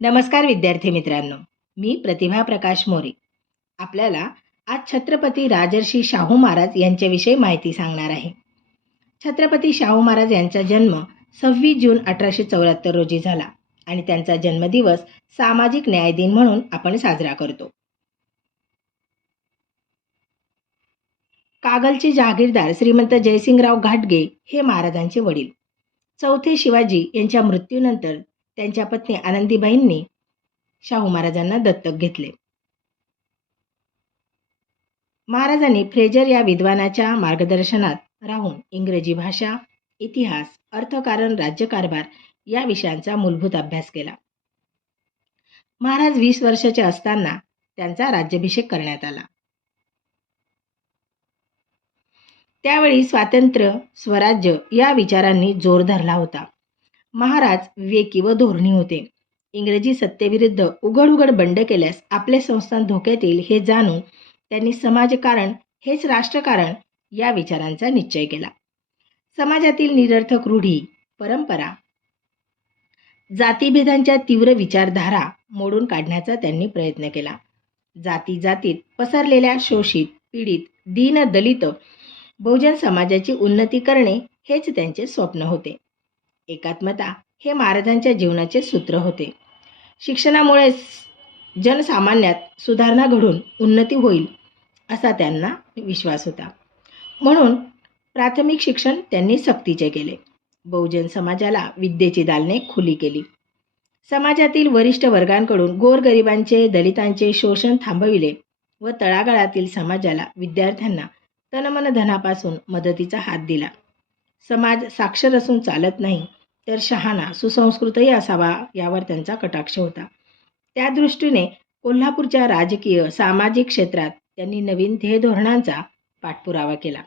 नमस्कार विद्यार्थी मित्रांनो. मी प्रतिभा प्रकाश मोरे. आपल्याला आज छत्रपती राजर्षी शाहू महाराज यांच्याविषयी माहिती सांगणार आहे. छत्रपती शाहू महाराज यांचा जन्म सव्वीस जून अठराशे चौऱ्याहत्तर रोजी झाला आणि त्यांचा जन्मदिवस सामाजिक न्याय दिन म्हणून आपण साजरा करतो. कागलचे जहागीरदार श्रीमंत जयसिंगराव घाटगे हे महाराजांचे वडील. चौथे शिवाजी यांच्या मृत्यूनंतर त्यांच्या पत्नी आनंदीबाईंनी शाहू महाराजांना दत्तक घेतले. महाराजांनी फ्रेजर या विद्वानाच्या मार्गदर्शनात राहून इंग्रजी भाषा इतिहास अर्थकारण राज्यकारभार या विषयांचा मूलभूत अभ्यास केला. महाराज वीस वर्षाचे असताना त्यांचा राज्याभिषेक करण्यात आला. त्यावेळी स्वातंत्र्य स्वराज्य या विचारांनी जोर धरला होता. महाराज विवेकी व धोरणी होते. इंग्रजी सत्तेविरुद्ध उघड उघड बंड केल्यास आपले संस्थान धोक्यात येईल हे जाणून त्यांनी समाजकारण हेच राष्ट्रकारण या विचारांचा निश्चय केला. समाजातील निरर्थक रूढी परंपरा जातीभेदांच्या तीव्र विचारधारा मोडून काढण्याचा त्यांनी प्रयत्न केला. जाती जातीत पसरलेल्या शोषित पीडित दीन दलित बहुजन समाजाची उन्नती करणे हेच त्यांचे स्वप्न होते. एकात्मता हे महाराजांच्या जीवनाचे सूत्र होते. शिक्षणामुळे जनसामान्यात सुधारणा घडून उन्नती होईल असा त्यांना विश्वास होता. म्हणून प्राथमिक शिक्षण त्यांनी सक्तीचे केले. बहुजन समाजाला विद्येची दालने खुली केली. समाजातील वरिष्ठ वर्गांकडून गोरगरिबांचे दलितांचे शोषण थांबविले व तळागाळातील समाजाला विद्यार्थ्यांना तनमन धनापासून मदतीचा हात दिला. समाज साक्षर असून चालत नाही तर शहाणा सुसंस्कृतही असावा यावर त्यांचा कटाक्ष होता. त्या दृष्टीने कोल्हापूरच्या राजकीय सामाजिक क्षेत्रात त्यांनी नवीन ध्येयधोरणांचा पाठपुरावा केला.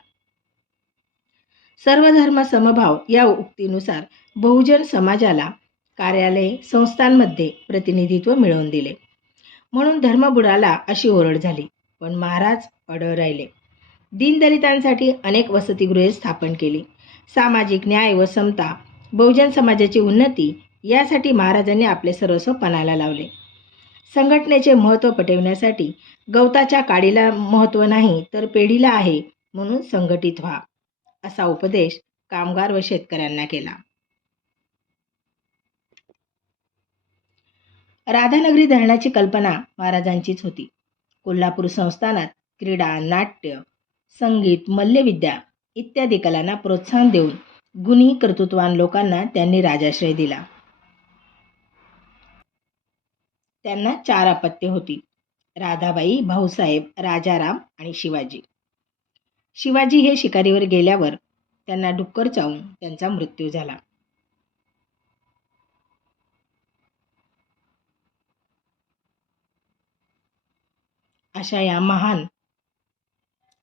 सर्व धर्म समभाव या उक्तीनुसार बहुजन समाजाला कार्यालय संस्थांमध्ये प्रतिनिधित्व मिळवून दिले. म्हणून धर्मबुडाला अशी ओरड झाली पण महाराज अडळ राहिले. दीनदलितांसाठी अनेक वसतिगृहे स्थापन केली. सामाजिक न्याय व समता बहुजन समाजाची उन्नती यासाठी महाराजांनी आपले सर्वस्व पणाला लावले. संघटनेचे महत्त्व पटवण्यासाठी गवताच्या काडीला महत्त्व नाही तर पेढीला आहे म्हणून संघटित व्हा असा उपदेश कामगार व शेतकऱ्यांना केला. राधानगरी धरणाची कल्पना महाराजांचीच होती. कोल्हापूर संस्थानात क्रीडा नाट्य संगीत मल्लविद्या इत्यादी कलांना प्रोत्साहन देऊन गुणी कर्तृत्वान लोकांना त्यांनी राजाश्रय दिला. त्यांना चार अपत्य होती. राधाबाई भाऊसाहेब राजाराम आणि शिवाजी. शिवाजी हे शिकारीवर गेल्यावर त्यांना डुक्कर चावून त्यांचा मृत्यू झाला. अशा या महान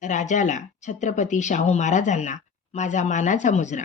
राजाला छत्रपती शाहू महाराजांना माझा मानाचा मुजरा.